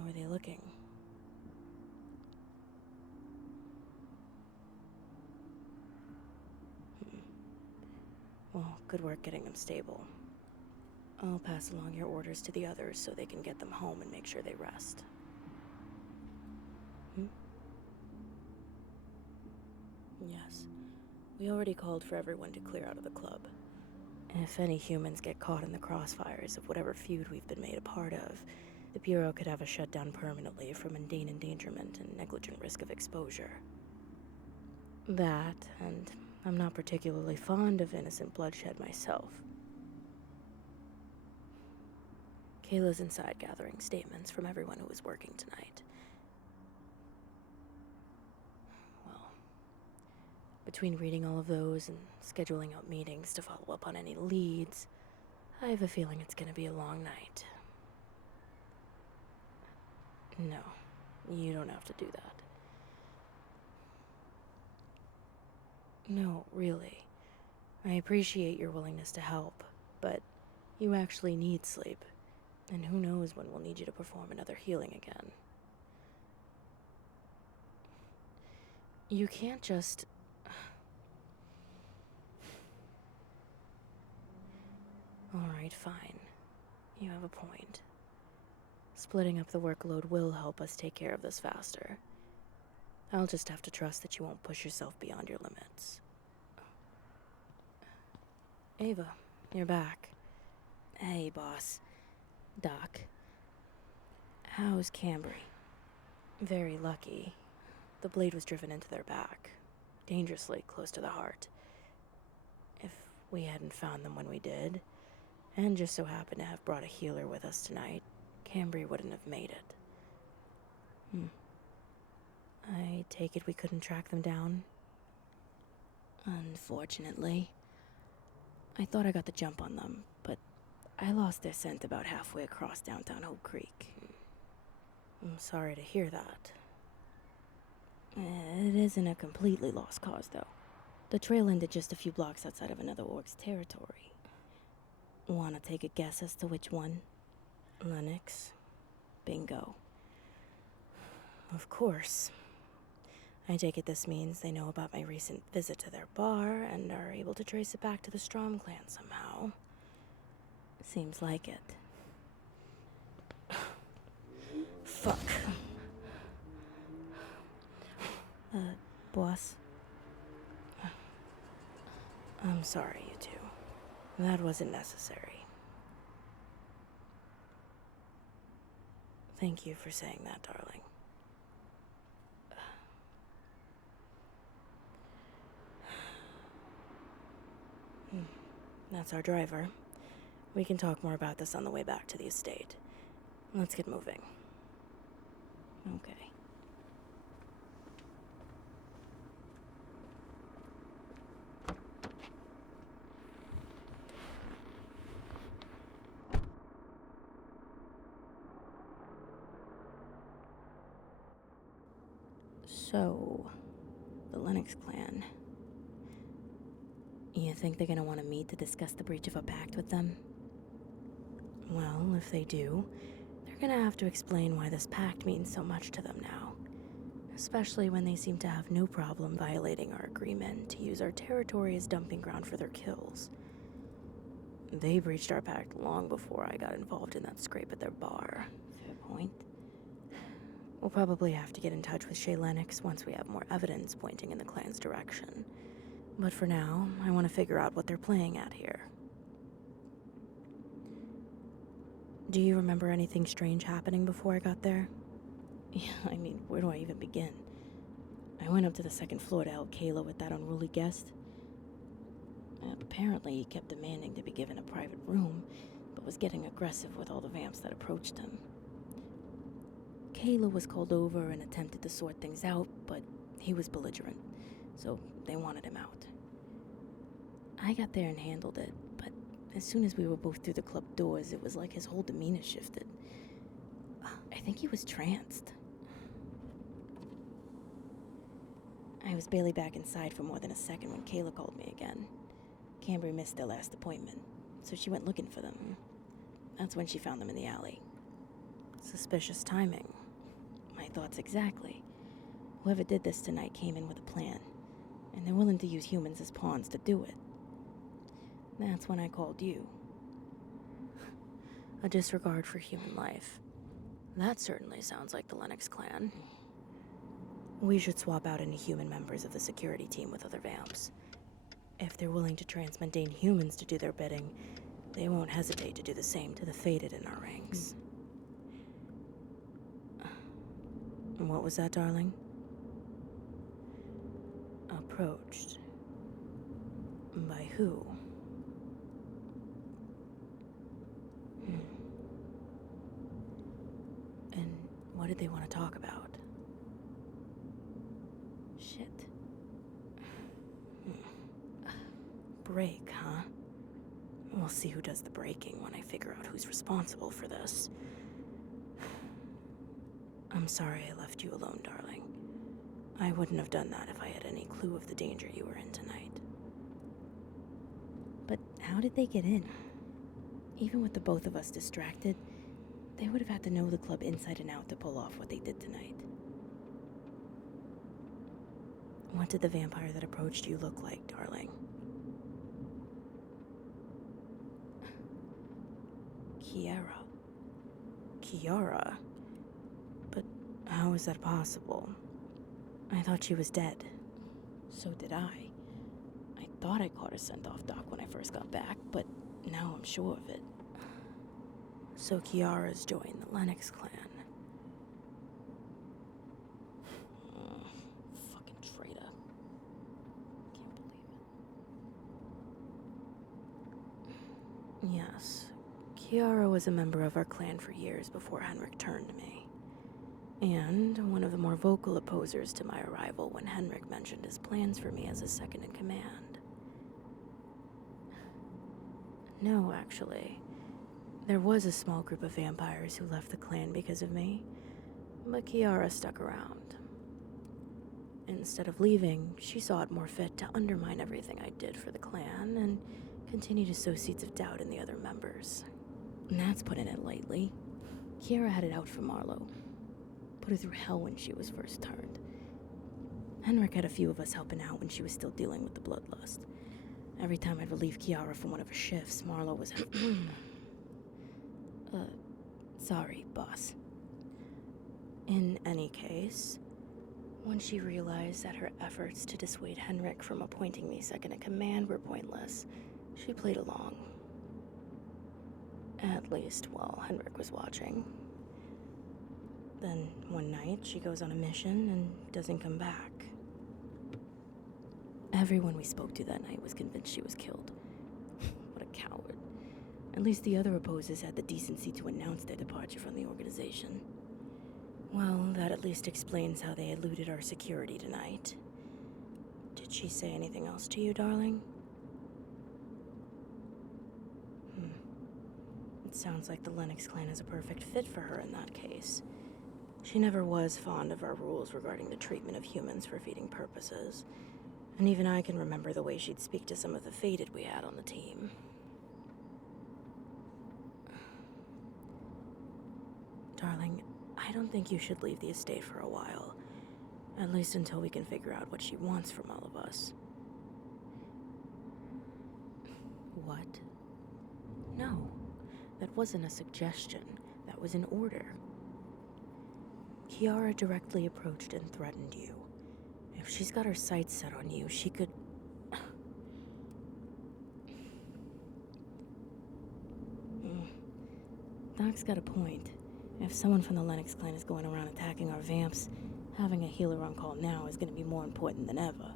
How are they looking? Well, good work getting them stable. I'll pass along your orders to the others so they can get them home and make sure they rest. Yes. We already called for everyone to clear out of the club. If any humans get caught in the crossfires of whatever feud we've been made a part of, the Bureau could have us shut down permanently for mundane endangerment and negligent risk of exposure. That, and I'm not particularly fond of innocent bloodshed myself. Kayla's inside gathering statements from everyone who was working tonight. Well, between reading all of those and scheduling out meetings to follow up on any leads, I have a feeling it's gonna be a long night. No, you don't have to do that. No, really. I appreciate your willingness to help, but you actually need sleep. And who knows when we'll need you to perform another healing again. You can't just... Alright, fine. You have a point. Splitting up the workload will help us take care of this faster. I'll just have to trust that you won't push yourself beyond your limits. Ava, you're back. Hey, boss. Doc. How's Cambry? Very lucky. The blade was driven into their back, dangerously close to the heart. If we hadn't found them when we did, and just so happened to have brought a healer with us tonight, Cambry wouldn't have made it. I take it we couldn't track them down? Unfortunately. I thought I got the jump on them, but I lost their scent about halfway across downtown Hope Creek. I'm sorry to hear that. It isn't a completely lost cause, though. The trail ended just a few blocks outside of another orc's territory. Wanna take a guess as to which one? Lennox. Bingo. Of course. I take it this means they know about my recent visit to their bar and are able to trace it back to the Strom clan somehow. Seems like it. Fuck. Boss? I'm sorry, you two. That wasn't necessary. Thank you for saying that, darling. That's our driver. We can talk more about this on the way back to the estate. Let's get moving. Okay. So, the Lennox clan. You think they're gonna want to meet to discuss the breach of a pact with them? Well, if they do, they're gonna have to explain why this pact means so much to them now. Especially when they seem to have no problem violating our agreement to use our territory as dumping ground for their kills. They breached our pact long before I got involved in that scrape at their bar. Fair point. We'll probably have to get in touch with Shay Lennox once we have more evidence pointing in the clan's direction. But for now, I want to figure out what they're playing at here. Do you remember anything strange happening before I got there? Yeah, I mean, where do I even begin? I went up to the second floor to help Kayla with that unruly guest. Apparently, he kept demanding to be given a private room, but was getting aggressive with all the vamps that approached him. Kayla was called over and attempted to sort things out, but he was belligerent, so they wanted him out. I got there and handled it, but as soon as we were both through the club doors, it was like his whole demeanor shifted. I think he was tranced. I was barely back inside for more than a second when Kayla called me again. Cambry missed their last appointment, so she went looking for them. That's when she found them in the alley. Suspicious timing. My thoughts exactly. Whoever did this tonight came in with a plan, and they're willing to use humans as pawns to do it. That's when I called you. A disregard for human life. That certainly sounds like the Lennox clan. We should swap out any human members of the security team with other vamps. If they're willing to transmundane humans to do their bidding, they won't hesitate to do the same to the fated in our ranks. What was that, darling? Approached. By who? And what did they want to talk about? Shit. Break, huh? We'll see who does the breaking when I figure out who's responsible for this. I'm sorry I left you alone, darling. I wouldn't have done that if I had any clue of the danger you were in tonight. But how did they get in? Even with the both of us distracted, they would have had to know the club inside and out to pull off what they did tonight. What did the vampire that approached you look like, darling? Kiara? But how is that possible? I thought she was dead. So did I. I thought I caught her sent off dock when I first got back, but now I'm sure of it. So Kiara's joined the Lennox clan. Fucking traitor. Can't believe it. Yes. Kiara was a member of our clan for years before Henrik turned me. And one of the more vocal opposers to my arrival when Henrik mentioned his plans for me as a second in command. No, actually. There was a small group of vampires who left the clan because of me, but Kiara stuck around. Instead of leaving, she saw it more fit to undermine everything I did for the clan and continue to sow seeds of doubt in the other members. And that's putting it lightly. Kiara had it out for Marlo. Put her through hell when she was first turned. Henrik had a few of us helping out when she was still dealing with the bloodlust. Every time I'd relieve Kiara from one of her shifts, Marlo was... sorry, boss. In any case, when she realized that her efforts to dissuade Henrik from appointing me second in command were pointless, she played along. At least while Henrik was watching. Then, one night, she goes on a mission and doesn't come back. Everyone we spoke to that night was convinced she was killed. What a coward. At least the other opposers had the decency to announce their departure from the organization. Well, that at least explains how they eluded our security tonight. Did she say anything else to you, darling? It sounds like the Lennox clan is a perfect fit for her in that case. She never was fond of our rules regarding the treatment of humans for feeding purposes. And even I can remember the way she'd speak to some of the fated we had on the team. Darling, I don't think you should leave the estate for a while. At least until we can figure out what she wants from all of us. What? No. That wasn't a suggestion. That was an order. Kiara directly approached and threatened you. If she's got her sights set on you, she could... Doc's got a point. If someone from the Lennox clan is going around attacking our vamps, having a healer on call now is going to be more important than ever.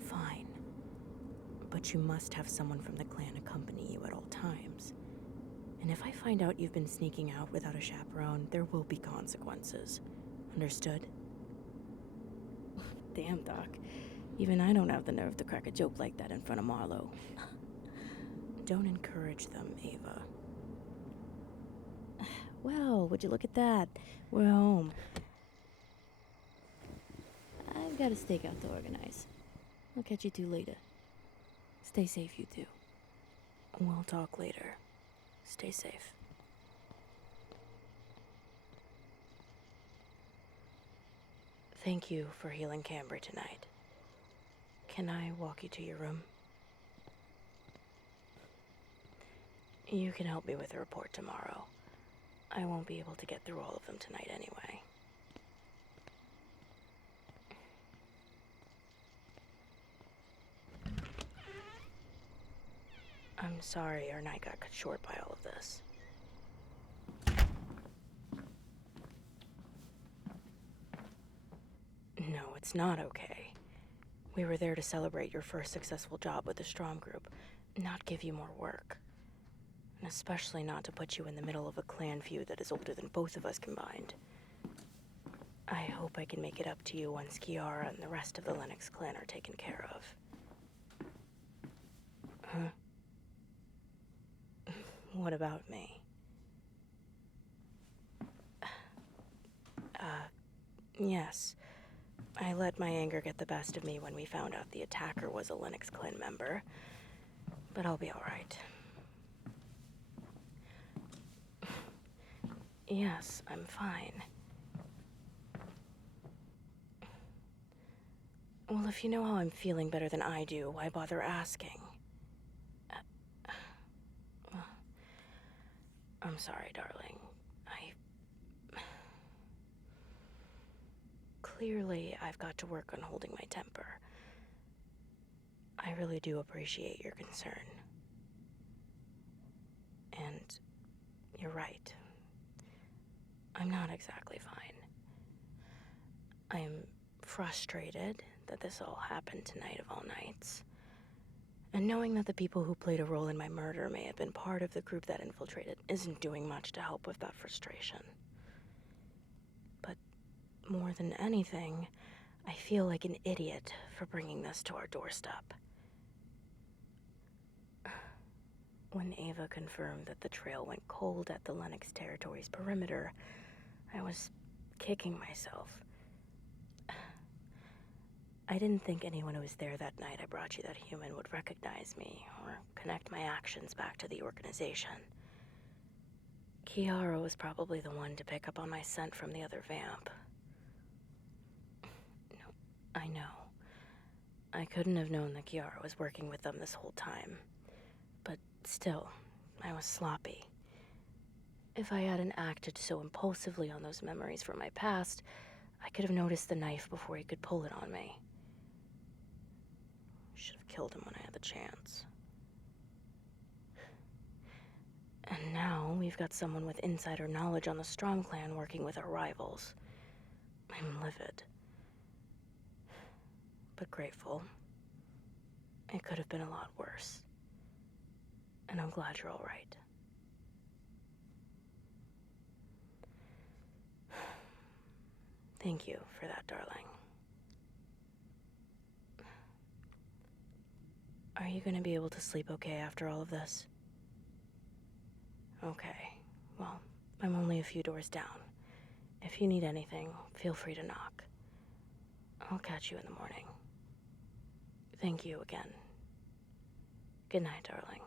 Fine. But you must have someone from the clan accompany you at all times. And if I find out you've been sneaking out without a chaperone, there will be consequences. Understood? Damn, Doc. Even I don't have the nerve to crack a joke like that in front of Marlo. Don't encourage them, Ava. Well, would you look at that? We're home. I've got a stakeout to organize. I'll catch you two later. Stay safe, you two. We'll talk later. Stay safe. Thank you for healing Cambry tonight. Can I walk you to your room? You can help me with the report tomorrow. I won't be able to get through all of them tonight anyway. I'm sorry our night got cut short by all of this. No, it's not okay. We were there to celebrate your first successful job with the Strom Group, not give you more work. And especially not to put you in the middle of a clan feud that is older than both of us combined. I hope I can make it up to you once Kiara and the rest of the Lennox clan are taken care of. Huh? What about me? Yes. I let my anger get the best of me when we found out the attacker was a Lennox clan member. But I'll be alright. Yes, I'm fine. Well, if you know how I'm feeling better than I do, why bother asking? I'm sorry, darling. Clearly, I've got to work on holding my temper. I really do appreciate your concern. And you're right. I'm not exactly fine. I'm frustrated that this all happened tonight of all nights. And knowing that the people who played a role in my murder may have been part of the group that infiltrated isn't doing much to help with that frustration. But more than anything, I feel like an idiot for bringing this to our doorstep. When Ava confirmed that the trail went cold at the Lennox territory's perimeter, I was kicking myself. I didn't think anyone who was there that night I brought you that human would recognize me or connect my actions back to the organization. Kiara was probably the one to pick up on my scent from the other vamp. No, I know. I couldn't have known that Kiara was working with them this whole time. But still, I was sloppy. If I hadn't acted so impulsively on those memories from my past, I could have noticed the knife before he could pull it on me. Should have killed him when I had the chance. And now we've got someone with insider knowledge on the Strom clan working with our rivals. I'm livid. But grateful. It could have been a lot worse. And I'm glad you're all right. Thank you for that, darling. Are you going to be able to sleep okay after all of this? Okay. Well, I'm only a few doors down. If you need anything, feel free to knock. I'll catch you in the morning. Thank you again. Good night, darling.